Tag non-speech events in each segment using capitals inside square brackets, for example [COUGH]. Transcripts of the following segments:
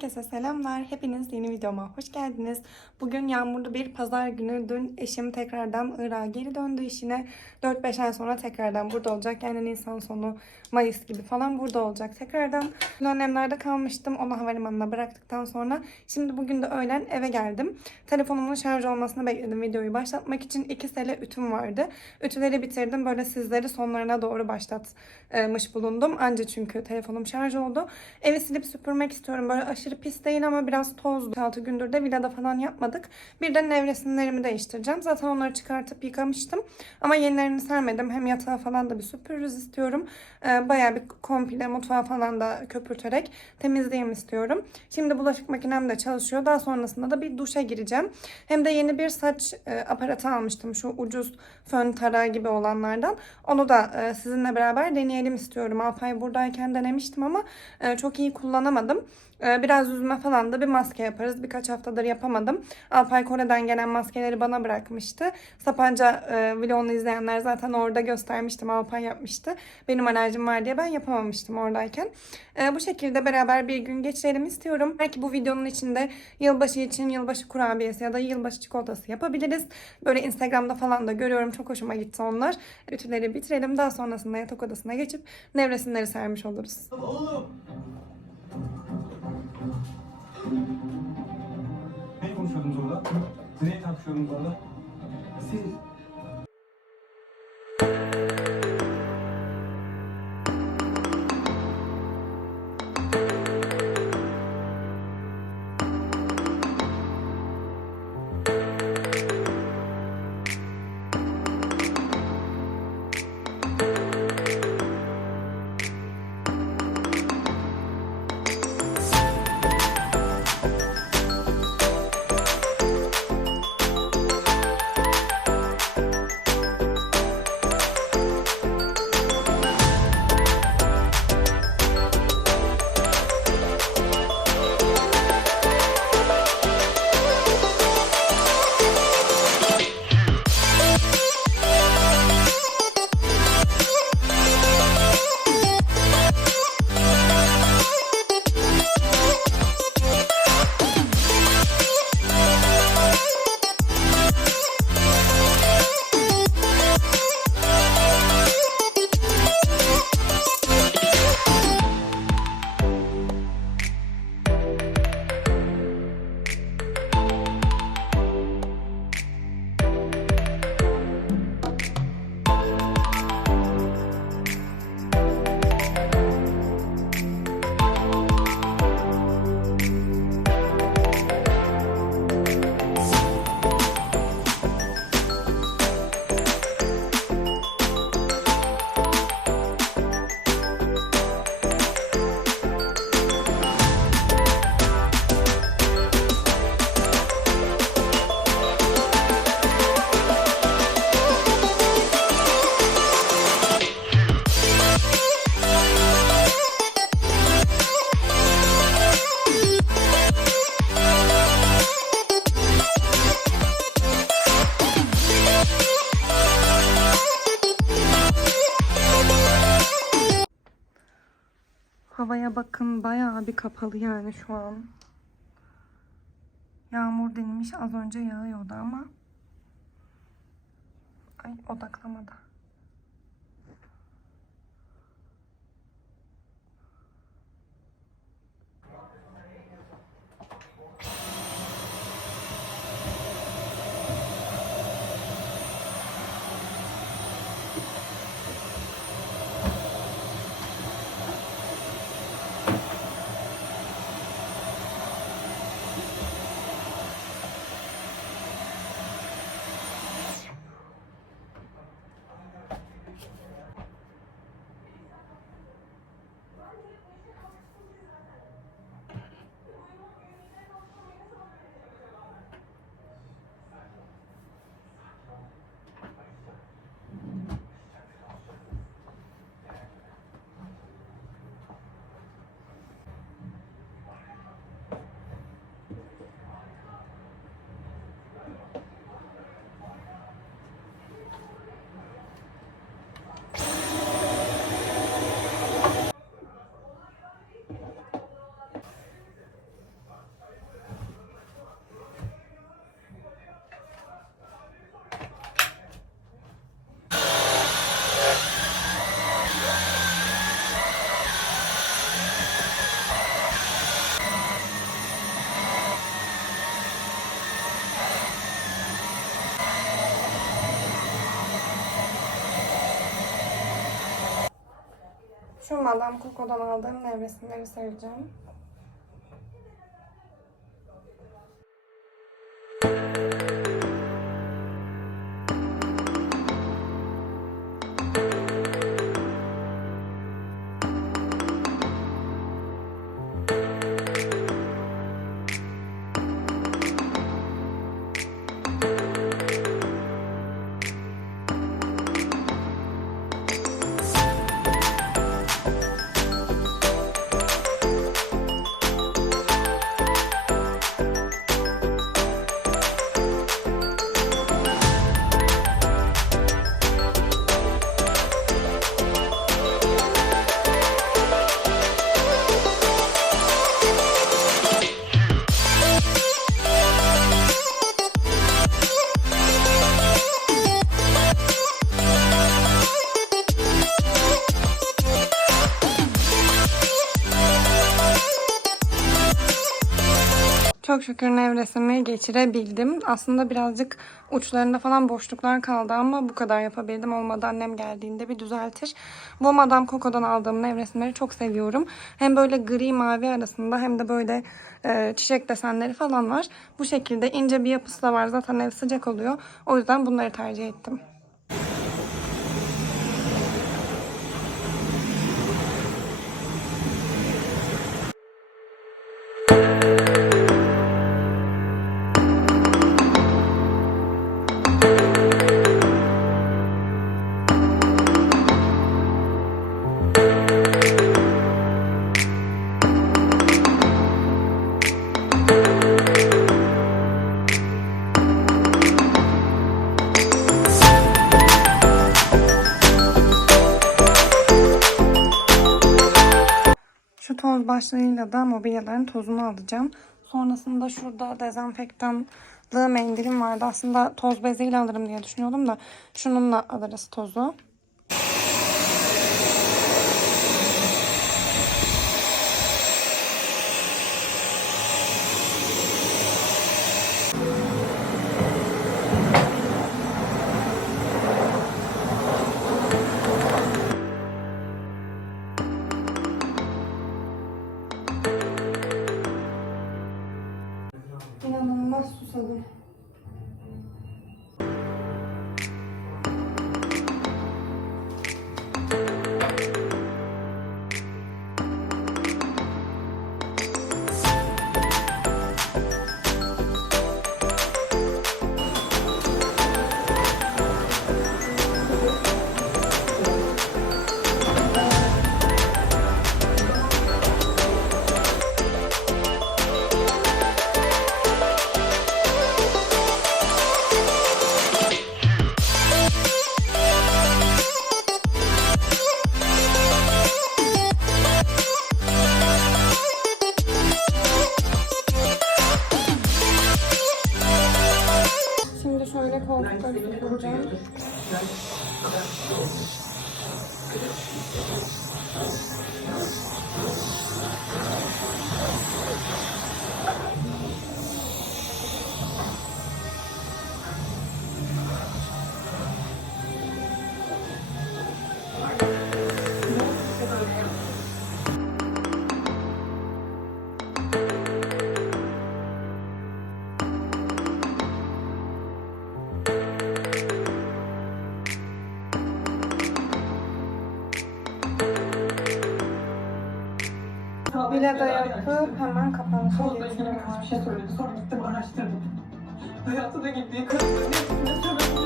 Herkese selamlar. Hepiniz yeni videoma hoş geldiniz. Bugün yağmurlu bir pazar günü. Dün eşim tekrardan Irak'a geri döndü işine. 4-5 ay sonra tekrardan burada olacak. Yani Nisan sonu, Mayıs gibi falan burada olacak tekrardan. Dün annemlerde kalmıştım. Onu havalimanına bıraktıktan sonra. Şimdi bugün de öğlen eve geldim. Telefonumun şarj olmasını bekledim videoyu başlatmak için. 2 sele ütüm vardı. Ütüleri bitirdim. Böyle sizleri sonlarına doğru başlatmış bulundum. Anca çünkü telefonum şarj oldu. Evi silip süpürmek istiyorum. Böyle aşırı pis değil ama biraz tozlu. 6 gündür de villada falan yapmadık. Bir de nevresimlerimi değiştireceğim. Zaten onları çıkartıp yıkamıştım. Ama yenilerini sermedim. Hem yatağı falan da bir süpürürüz istiyorum. Ee, bayağı bir komple mutfağı falan da köpürterek temizleyeyim istiyorum. Şimdi bulaşık makinem de çalışıyor. Daha sonrasında da bir duşa gireceğim. Hem de yeni bir saç e, aparatı almıştım. Şu ucuz fön tarağı gibi olanlardan. Onu da e, sizinle beraber deneyelim istiyorum. Alpay buradayken denemiştim ama e, çok iyi kullanamadım. E, Biraz yüzüme falan da bir maske yaparız. Birkaç haftadır yapamadım. Alpay Kore'den gelen maskeleri bana bırakmıştı. Sapanca e, vlogunu izleyenler zaten orada göstermiştim. Alpay yapmıştı. Benim alerjim var diye ben yapamamıştım oradayken. E, bu şekilde beraber bir gün geçirelim istiyorum. Belki bu videonun içinde yılbaşı için yılbaşı kurabiyesi ya da yılbaşı çikolatası yapabiliriz. Böyle Instagram'da falan da görüyorum. Çok hoşuma gitti onlar. Ütüleri bitirelim. Daha sonrasında yatak odasına geçip nevresimleri sermiş oluruz. Oğlum. Ne konuşuyordunuz orada? Neyi tartışıyordunuz orada? Siz... bakın bayağı bir kapalı yani şu an. Yağmur denilmiş az önce yağıyordu ama. Ay odaklamadı. Bugün Madame Coco'dan aldığım nevresimleri söyleyeceğim. Çok şükür nevresimi geçirebildim. Aslında birazcık uçlarında falan boşluklar kaldı ama bu kadar yapabildim. Olmadı annem geldiğinde bir düzeltir. Bu Madame Coco'dan aldığım nevresimleri çok seviyorum. Hem böyle gri mavi arasında hem de böyle e, çiçek desenleri falan var. Bu şekilde ince bir yapısı da var. Zaten ev sıcak oluyor. O yüzden bunları tercih ettim. Toz başlarıyla da mobilyaların tozunu alacağım. Sonrasında şurada dezenfektanlı mendilim vardı. Aslında toz beziyle alırım diye düşünüyordum da şununla alırız tozu. Susadım. Bile de yapıp hemen kapanışa geçiyorum. Bir şey söyledi. Sonra gittim araştırdım. Hayatı da gittiği kadınların hepsine söyledim.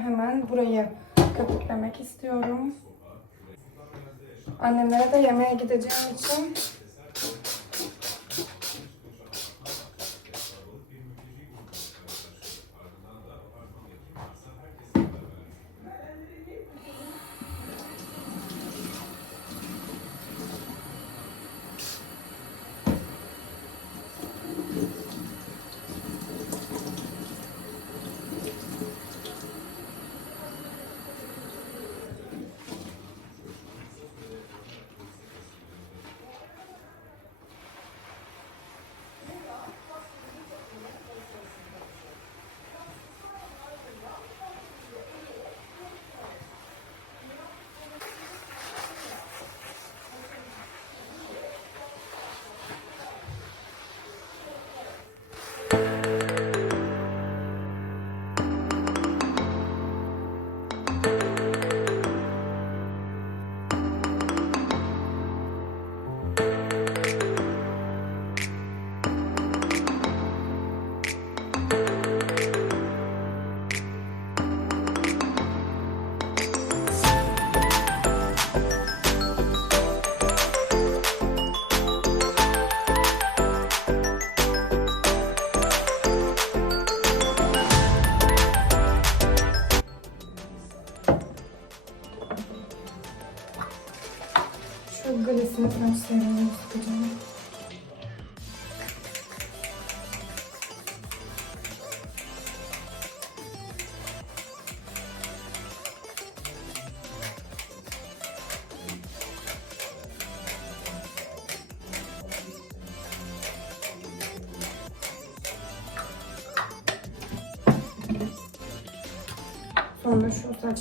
Hemen burayı köpüklemek istiyorum. Annemlere de yemeğe gideceğim için Sonra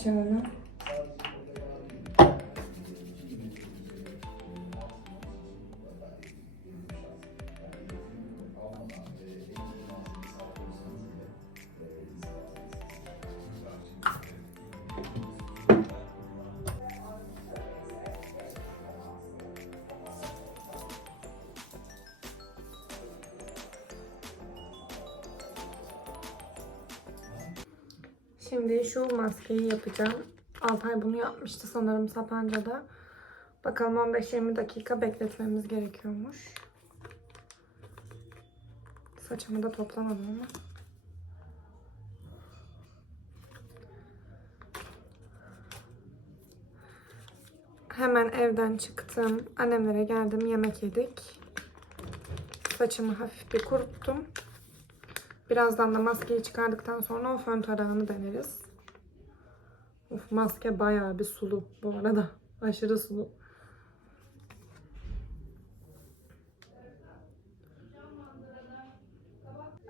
Şimdi şu maskeyi yapacağım. Alpay bunu yapmıştı sanırım Sapanca'da. Bakalım 15-20 dakika bekletmemiz gerekiyormuş. Saçımı da toplamadım ama. Hemen evden çıktım. Annemlere geldim. Yemek yedik. Saçımı hafif bir kuruttum. Birazdan da maskeyi çıkardıktan sonra o fön tarağını deneriz. Of maske bayağı bir sulu bu arada. [LAUGHS] Aşırı sulu.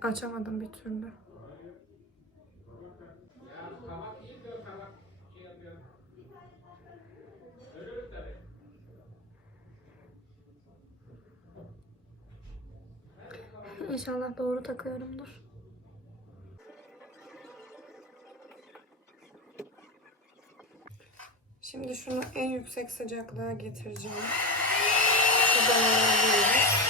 Açamadım bir türlü. İnşallah doğru takıyorumdur. Şimdi şunu en yüksek sıcaklığa getireceğim. Şuradan ayarlıyoruz.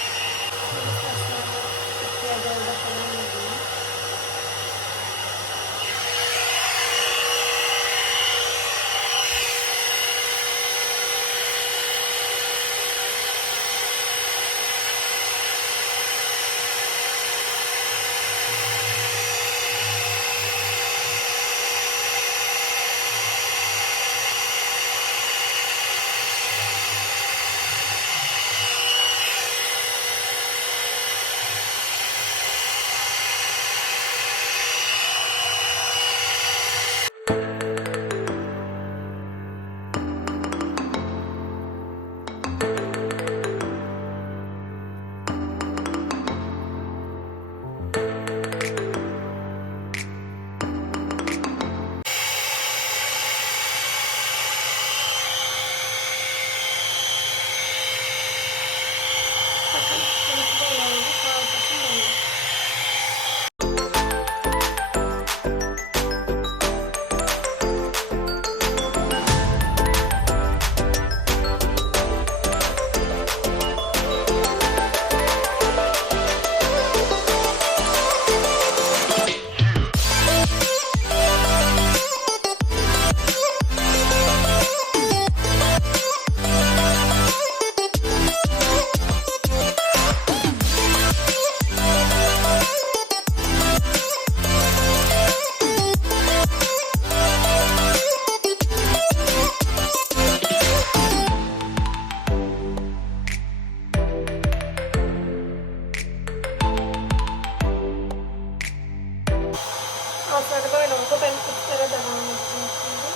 Altları böyle oldu. Ben üstlere devam edeceğim şimdi.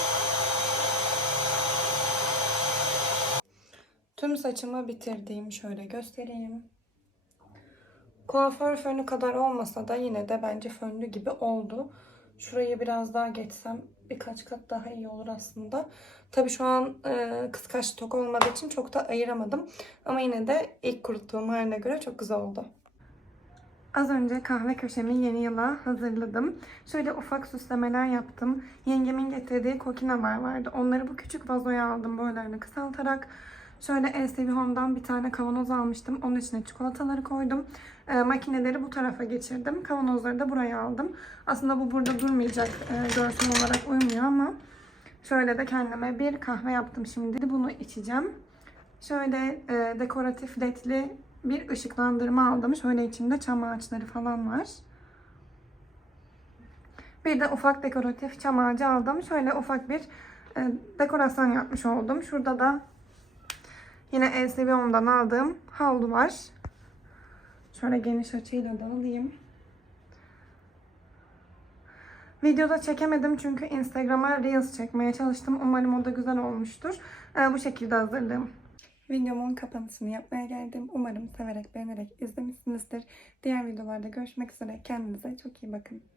Tüm saçımı bitirdiğim şöyle göstereyim. Kuaför fönü kadar olmasa da yine de bence fönlü gibi oldu. Şurayı biraz daha geçsem birkaç kat daha iyi olur aslında. Tabii şu an e, kıskaç tok olmadığı için çok da ayıramadım. Ama yine de ilk kuruttuğum haline göre çok güzel oldu. Az önce kahve köşemi yeni yıla hazırladım. Şöyle ufak süslemeler yaptım. Yengemin getirdiği kokinalar vardı. Onları bu küçük vazoya aldım boylarını kısaltarak. Şöyle LCV Home'dan bir tane kavanoz almıştım. Onun içine çikolataları koydum. Ee, makineleri bu tarafa geçirdim. Kavanozları da buraya aldım. Aslında bu burada durmayacak. E, görsel olarak uymuyor ama şöyle de kendime bir kahve yaptım şimdi. Bunu içeceğim. Şöyle e, dekoratif ledli bir ışıklandırma aldım. Şöyle içinde çam ağaçları falan var. Bir de ufak dekoratif çam ağacı aldım. Şöyle ufak bir e, dekorasyon yapmış oldum. Şurada da Yine Home'dan aldığım havlu var. Şöyle geniş açıyla da alayım. Videoda çekemedim çünkü Instagram'a Reels çekmeye çalıştım. Umarım o da güzel olmuştur. Ee, bu şekilde hazırladım. Videomun kapanışını yapmaya geldim. Umarım severek, beğenerek izlemişsinizdir. Diğer videolarda görüşmek üzere. Kendinize çok iyi bakın.